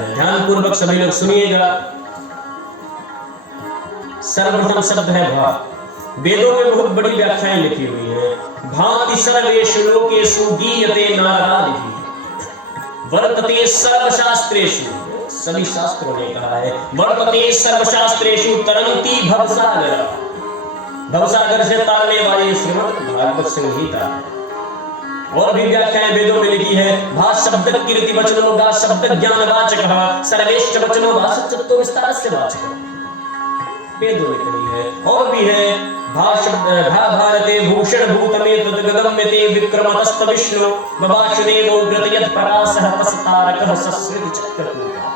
ध्यान पूर्वक सभी लोग सुनिएगा। सर्वप्रथम शब्द है भाव। वेदों में बहुत बड़ी व्याख्याएं लिखी हुई हैं। भांति सर्वेषु लोकेषु गीयते नारदादिभिः वर्तते सर्वशास्त्रेषु, सभी शास्त्रों ने कहा है, वर्तते सर्वशास्त्रेषु तरन्ती भवसागर, भवसागर से तारने वाली श्रीमद् भागवत संहिता। और भी व्याख्याएं वेदों में लिखी है। भा शब्द कीर्ति वचनो गा शब्द ज्ञान वाचकः सर्वेश्च वचनो भाषितो विस्तारस्य वाचकः, वेदों में कही है। और भी है भा शब्द भा भारते भूषण भूतमे तद्गदम्यते विक्रमतस्त विष्णु वासुदेवो ग्रतयत् परासः पसतारकः सस्मृति चक्रकूटः।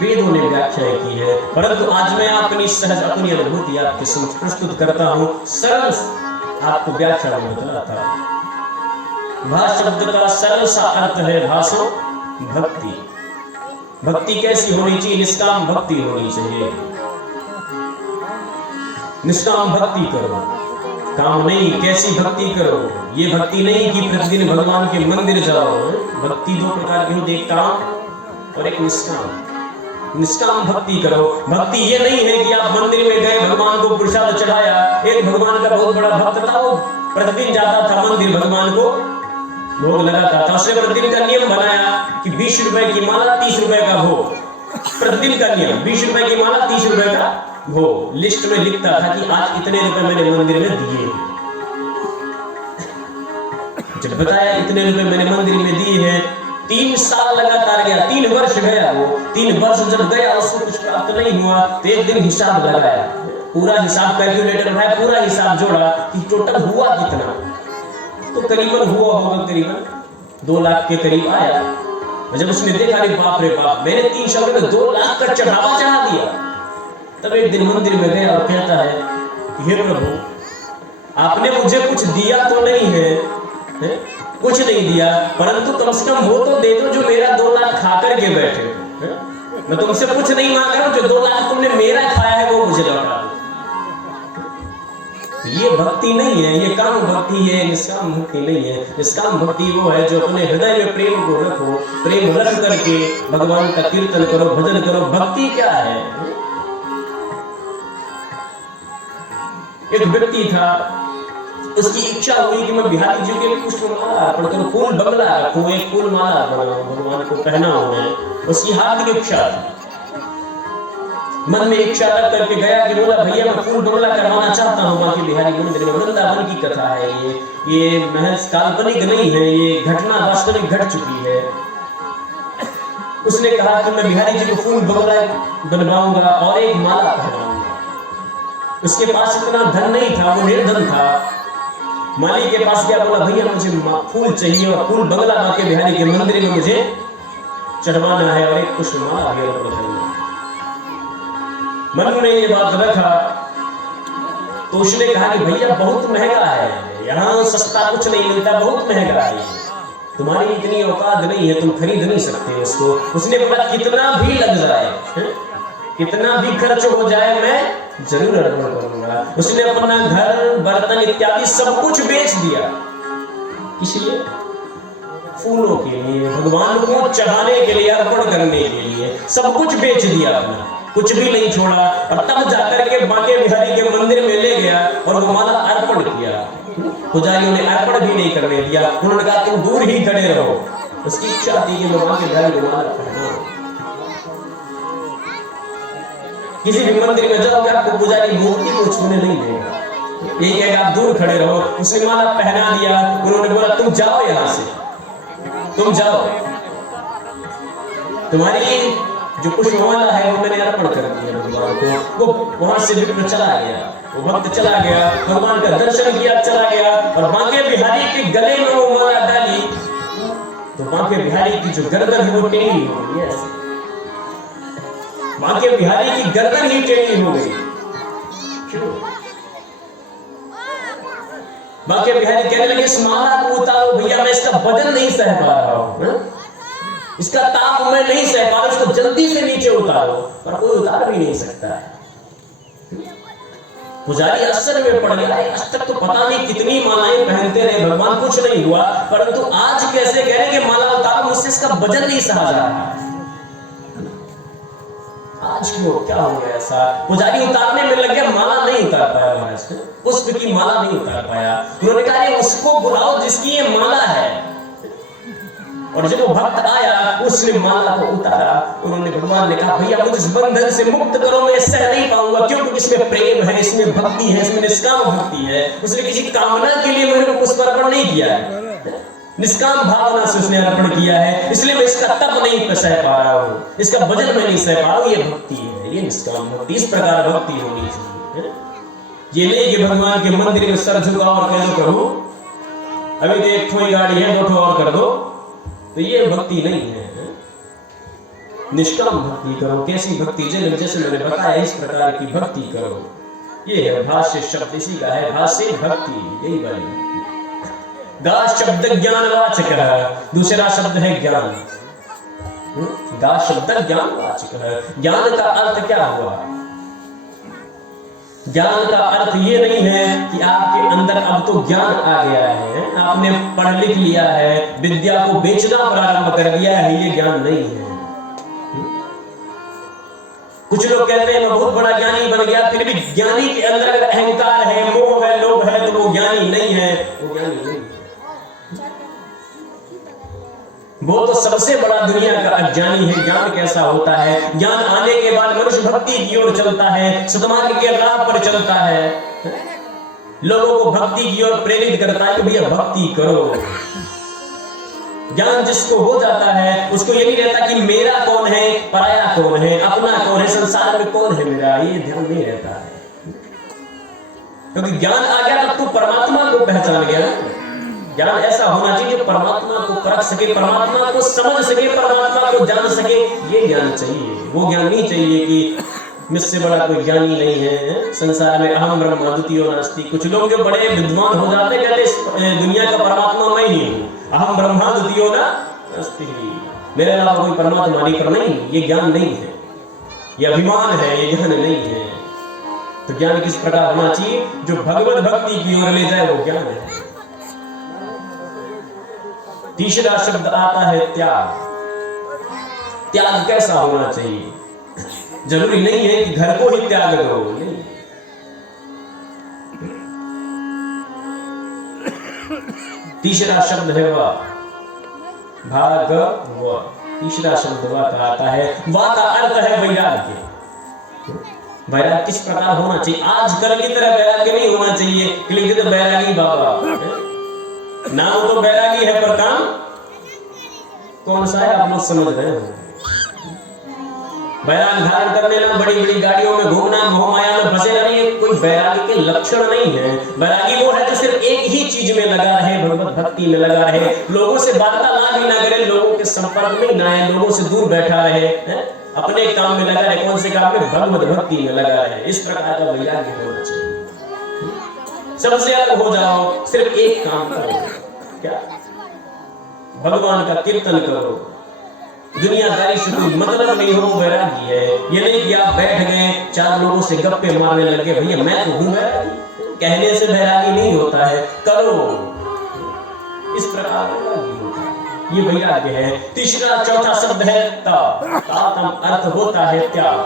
वेदों ने व्याख्या की है, परंतु आज मैं अपनी सहज अपनी अनुभूति आपके समक्ष प्रस्तुत करता हूं। सरल आपको व्याख्या में बताता हूं। भा शब्द का सरल सा अर्थ है भाषो भक्ति। भक्ति कैसी होनी चाहिए? निष्काम भक्ति होनी चाहिए। निष्काम भक्ति करो, काम नहीं। कैसी भक्ति करो? ये भक्ति नहीं कि प्रतिदिन भगवान के मंदिर जाओ। भक्ति दो प्रकार की होती है, काम और एक निष्काम। निष्काम भक्ति करो। भक्ति ये नहीं है कि आप मंदिर में गए, भगवान को प्रसाद चढ़ाया। एक भगवान का बहुत बड़ा भक्त था, वो प्रतिदिन जाता था मंदिर, भगवान को भोग लगाता था। उसने प्रतिदिन का नियम बनाया कि 20 रुपए की माला 30 रुपए का भोग। प्रतिदिन का नियम 20 रुपए की माला 30 रुपए का भोग। लिस्ट में लिखता था कि आज इतने रुपए मैंने मंदिर में दिए। जब बताया इतने रुपए मैंने मंदिर में दिए हैं, 3 साल लगातार गया, 3 वर्ष गया। वो 3 वर्ष जब गया उसको कुछ प्राप्त नहीं हुआ, तो एक दिन हिसाब लगाया, पूरा हिसाब कैलकुलेटर उठाया, पूरा हिसाब जोड़ा कि टोटल हुआ कितना। तो करीबन हुआ होगा करीबन 2 लाख के करीब आया। जब उसने देखा रे बाप रे बाप, मैंने 3 साल में 2 लाख का चढ़ावा चढ़ा दिया। तब एक दिन मंदिर में गया और कहता है, हे प्रभु, आपने मुझे कुछ दिया तो नहीं है, कुछ नहीं दिया, परंतु कम से कम वो तो दे दो जो मेरा 2 लाख खा करके बैठे। मैं तुमसे कुछ नहीं मांग रहा हूं, जो 2 लाख तुमने मेरा खाया है वो मुझे लौटा दो। ये भक्ति नहीं है, ये काम भक्ति है, निष्काम भक्ति नहीं है। निष्काम भक्ति वो है जो अपने हृदय में प्रेम को रखो, प्रेम रख करके भगवान का कीर्तन करो, भजन करो। भक्ति क्या है? एक व्यक्ति था, उसकी इच्छा हुई कि मैं बिहारी जी के पुष्पमाला अर्पण करूं, फूल बंगला रखूं, एक फूल माला बनाऊं, भगवान को पहनाऊं। है उसकी हार्दिक इच्छा थी। मन में इच्छा रख करके गया कि बोला, भैया मैं फूल बंगला करवाना चाहता हूं बाकी बिहारी मंदिर में। वृंदावन की कथा है ये महज काल्पनिक नहीं है, ये घटना वास्तविक घट चुकी है। उसने कहा कि मैं बिहारी जी को फूल बंगला बनवाऊंगा और एक माला पहनाऊंगा। उसके पास इतना धन नहीं था, वो निर्धन था। माली के पास गया, बोला भैया मुझे फूल चाहिए और फूल बंगला बाके बिहारी के मंदिर में मुझे चढ़वाना है और एक पुष्पमाला भी अर्पण करना है। मन में ये बात रखा तो उसने कहा कि भैया बहुत महंगा है, यहाँ सस्ता कुछ नहीं मिलता, बहुत महंगा है, तुम्हारी इतनी औकात नहीं है, तुम खरीद नहीं सकते उसको। उसने बोला कितना भी लग जाए, कितना भी खर्च हो जाए, मैं जरूर अर्पण करूंगा। उसने अपना घर बर्तन इत्यादि सब कुछ बेच दिया। इसलिए फूलों के लिए, भगवान को चढ़ाने के लिए, अर्पण करने के लिए सब कुछ बेच दिया अपना, कुछ भी नहीं छोड़ा। और तब जाकर के बांके बिहारी के मंदिर में ले गया और वो माला अर्पण किया। पुजारियों ने अर्पण भी नहीं करने दिया, उन्होंने कहा तुम दूर ही खड़े रहो। उसकी इच्छा थी कि बांके बिहारी को माला पहनाओ। किसी भी मंदिर में जाओगे आपको पुजारी मूर्ति को छूने नहीं देगा, ये कहेगा आप दूर खड़े रहो। उसने माला पहना दिया। उन्होंने बोला तुम जाओ यहां से, तुम जाओ, तुम्हारी जो पुष्पमाला है वो मैंने अर्पण कर दिया भगवान को। वो वहां से विप्र चला गया, वो भक्त चला गया, भगवान का दर्शन किया, चला गया और बांके बिहारी के गले में वो माला डाली तो बांके बिहारी की जो गर्दन है वो टेढ़ी हो गई। बांके बिहारी की गर्दन ही टेढ़ी हो गई। क्यों? बांके बिहारी कहने लगे इस माला को उतारो भैया, मैं इसका वजन नहीं सह पा रहा हूं, इसका ताप मैं नहीं सह पा रहा, इसको जल्दी से नीचे उतारो। पर कोई उतार भी नहीं सकता है। पुजारी आश्चर्य में पड़ गया, आज तक तो पता नहीं कितनी मालाएं पहनते रहे भगवान, कुछ नहीं हुआ, परंतु आज कैसे कह रहे कि माला उतारो, मुझसे इसका वजन नहीं सहा जा रहा। आज क्यों, क्या हो गया ऐसा? पुजारी उतारने में लग गया, माला नहीं उतार पाया महाराज, पुष्प की माला नहीं उतार पाया। उन्होंने कहा उसको बुलाओ जिसकी ये माला है। और जब वो भक्त आया उसने माला को उतारा। उन्होंने, भगवान ने कहा भैया मुझे इस बंधन से मुक्त करो, मैं सह नहीं पाऊंगा, क्योंकि इसमें प्रेम है, इसमें भक्ति है, इसमें निष्काम भक्ति है। उसने किसी कामना के लिए मेरे को पुष्प अर्पण नहीं किया है, निष्काम भावना से उसने अर्पण किया है, इसलिए मैं इसका तप नहीं सह पा रहा हूँ, इसका वजन मैं नहीं सह पा रहा हूँ। ये भक्ति है, ये निष्काम भक्ति। इस प्रकार भक्ति होनी चाहिए। ये नहीं कि भगवान के मंदिर में सर झुकाओ और कह दो प्रभु अभी तो एक थोड़ी गाड़ी है, 2 ठो और कर दो, तो ये भक्ति नहीं है। निष्काम भक्ति करो। कैसी भक्ति? जैसे मैंने बताया इस प्रकार की भक्ति करो। ये है भाष्य शब्द, इसी का है भाष्य भक्ति, यही वाली। गा शब्द ज्ञानवाचक है, दूसरा शब्द है ज्ञान। गा शब्द ज्ञानवाचक है। ज्ञान का अर्थ क्या हुआ? ज्ञान का अर्थ ये नहीं है कि आपके अंदर अब तो ज्ञान आ गया है, आपने पढ़ लिख लिया है, विद्या को बेचना प्रारंभ कर दिया है, ये ज्ञान नहीं है। कुछ लोग कहते हैं मैं बहुत बड़ा ज्ञानी बन गया, फिर भी ज्ञानी के अंदर अगर अहंकार है, मोह है, लोभ है, तो वो ज्ञानी नहीं है, वो ज्ञानी नहीं है। वो तो सबसे बड़ा दुनिया का अज्ञानी है। ज्ञान कैसा होता है? ज्ञान आने के बाद मनुष्य भक्ति की ओर चलता है, सद्मार्ग के राह पर चलता है, लोगों को भक्ति की ओर प्रेरित करता है कि भैया भक्ति करो। ज्ञान जिसको हो जाता है उसको ये नहीं रहता कि मेरा कौन है, पराया कौन है, अपना कौन है, संसार में कौन है मेरा, ये ध्यान नहीं रहता है। क्योंकि ज्ञान आ गया तब तो परमात्मा को पहचान गया। ज्ञान ऐसा होना चाहिए जो परमात्मा को परख सके, परमात्मा को समझ सके, परमात्मा को जान सके, ये ज्ञान चाहिए। वो ज्ञान नहीं चाहिए कि मुझसे बड़ा कोई ज्ञानी नहीं है संसार में, अहम ब्रह्म द्वितीयो नास्ति। कुछ लोग जो बड़े विद्वान हो जाते कहते दुनिया का परमात्मा मैं ही हूँ, अहम ब्रह्मा द्वितीयो नास्ति, मेरे अलावा कोई परमात्मा नहीं। पर नहीं, ये ज्ञान नहीं है, ये अभिमान है, ये ज्ञान नहीं है। तो ज्ञान किस प्रकार होना चाहिए? जो भगवत भक्ति की ओर ले जाए वो ज्ञान है। तीसरा शब्द आता है त्याग। त्याग कैसा होना चाहिए? जरूरी नहीं है कि घर को ही त्याग करो, नहीं। तीसरा शब्द है वा, भाग व। तीसरा शब्द वा का आता है, वा का अर्थ है वैराग्य। वैराग्य किस प्रकार होना चाहिए? आजकल की तरह वैराग्य नहीं होना चाहिए कि लिखते तो बैरागी बाबा, नाम तो बैरागी है पर काम कौन सा है आप लोग समझ रहे हो। बैराग धारण कर लेना, बड़ी बड़ी गाड़ियों में घूमना, मोह माया में फंसे रहना, ये कोई बैरागी के लक्षण नहीं है। बैरागी वो है जो सिर्फ एक ही चीज में लगा रहे, भगवत भक्ति में लगा रहे, लोगों से वार्तालाप भी ना करे, लोगों के संपर्क में ना आए, लोगों से दूर बैठा रहे, अपने काम में लगा रहे। कौन से काम में? भगवत भक्ति में लगा रहे। इस प्रकार का वैराग्य होना चाहिए। सबसे अलग हो जाओ, सिर्फ एक काम करो, क्या? भगवान का कीर्तन करो, दुनियादारी से कोई मतलब नहीं हो, वैरागी है। ये नहीं कि आप बैठ गए 4 लोगों से गप्पे मारने लगे, भैया मैं तो हूं वैरागी, कहने से वैरागी नहीं होता है, करो। इस प्रकार वैरागी होता है, ये वैराग्य है। तीसरा चौथा शब्द है ता। ता का अर्थ होता है त्याग।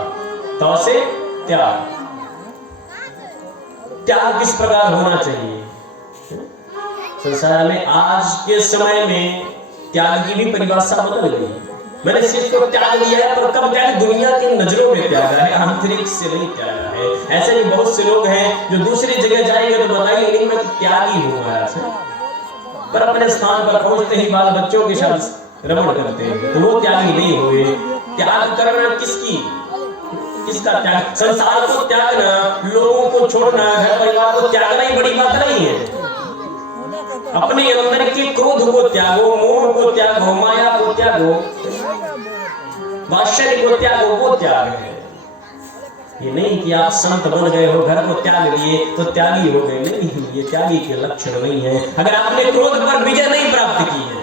ता से त्याग। त्याग किस प्रकार होना चाहिए? संसार में आज के समय में त्याग की भी परिभाषा बदल गई। मैंने सिर्फ को त्याग लिया है, पर कब त्याग? दुनिया की नजरों में त्यागा है, आंतरिक से नहीं त्यागा है। ऐसे भी बहुत से लोग हैं जो दूसरी जगह जाएंगे तो बताएंगे लेकिन मैं तो त्यागी हूँ महाराज, पर अपने स्थान पर पहुंचते ही बाल बच्चों के साथ रमण करते हैं, तो वो त्यागी नहीं हुए। त्याग करना किसका त्याग? संसार को त्यागना, लोगों को छोड़ना, घर परिवार को त्यागना ही बड़ी बात नहीं है। अपने अंदर के क्रोध को त्यागो, मोह को त्यागो, माया को त्यागो, वात्सल्य को त्यागो, वो त्याग है। ये नहीं कि आप संत बन गए हो, घर को त्याग दिए तो त्यागी हो गए, नहीं, ये त्यागी के लक्षण नहीं है। अगर आपने क्रोध पर विजय नहीं प्राप्त की है,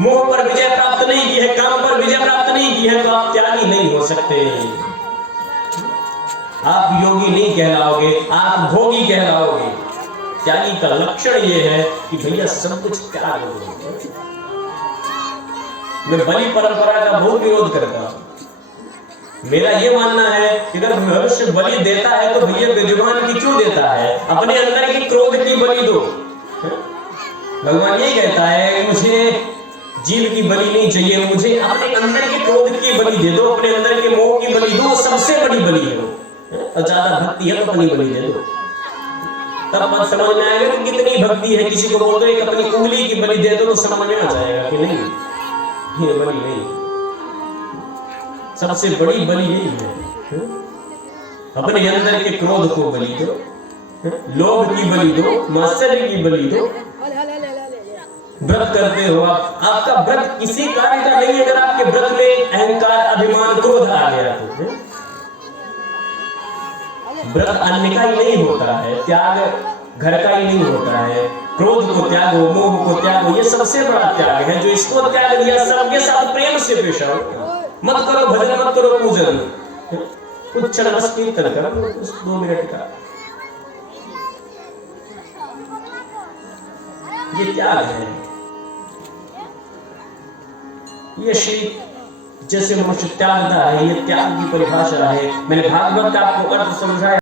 मोह पर विजय प्राप्त नहीं की है, काम पर विजय प्राप्त नहीं की है, तो आप त्यागी नहीं हो सकते। आप योगी नहीं कहलाओगे, आप भोगी कहलाओगे। त्यागी का लक्षण ये है कि भैया सब कुछ त्याग दो। मैं बलि परंपरा का बहुत विरोध करता हूं। मेरा ये मानना है कि अगर मनुष्य बलि देता है तो भैया बेजुबान की क्यों देता है? अपने अंदर की क्रोध की बलि दो। भगवान ये कहता है मुझे जीव की बलि नहीं चाहिए, मुझे अपने अंदर के क्रोध की बलि दे दो, अपने अंदर के मोह की बलि दो, सबसे बड़ी बलि है वो। और ज्यादा भक्ति है तो अपनी बलि दे दो, तब मत समझ में आएगा कि कितनी भक्ति है। किसी को बोल दो एक अपनी उंगली की बलि दे दो तो समझ में आ जाएगा कि नहीं, ये बलि नहीं। सबसे बड़ी बलि यही है, अपने अंदर के क्रोध को बलि दो, लोभ की बलि दो, मात्सर्य की बलि दो। व्रत करते हो आप, आपका व्रत किसी कार्य का नहीं। अगर आपके व्रत में अहंकार, अभिमान, क्रोध आ गया तो व्रत अन्य का ही नहीं होता है, त्याग घर का ही नहीं होता है। क्रोध को त्यागो, मोह को त्यागो, ये सबसे बड़ा त्याग है। जो इसको त्याग दिया सबके साथ प्रेम से पेश आओ। मत करो भजन, मत करो पूजन, कुछ क्षण बस कीर्तन करो 2 मिनट का, ये त्याग है। ये श्री जैसे मनुष्य त्यागता है, ये त्याग की परिभाषा है। मैंने भागवत का आपको अर्थ समझाया।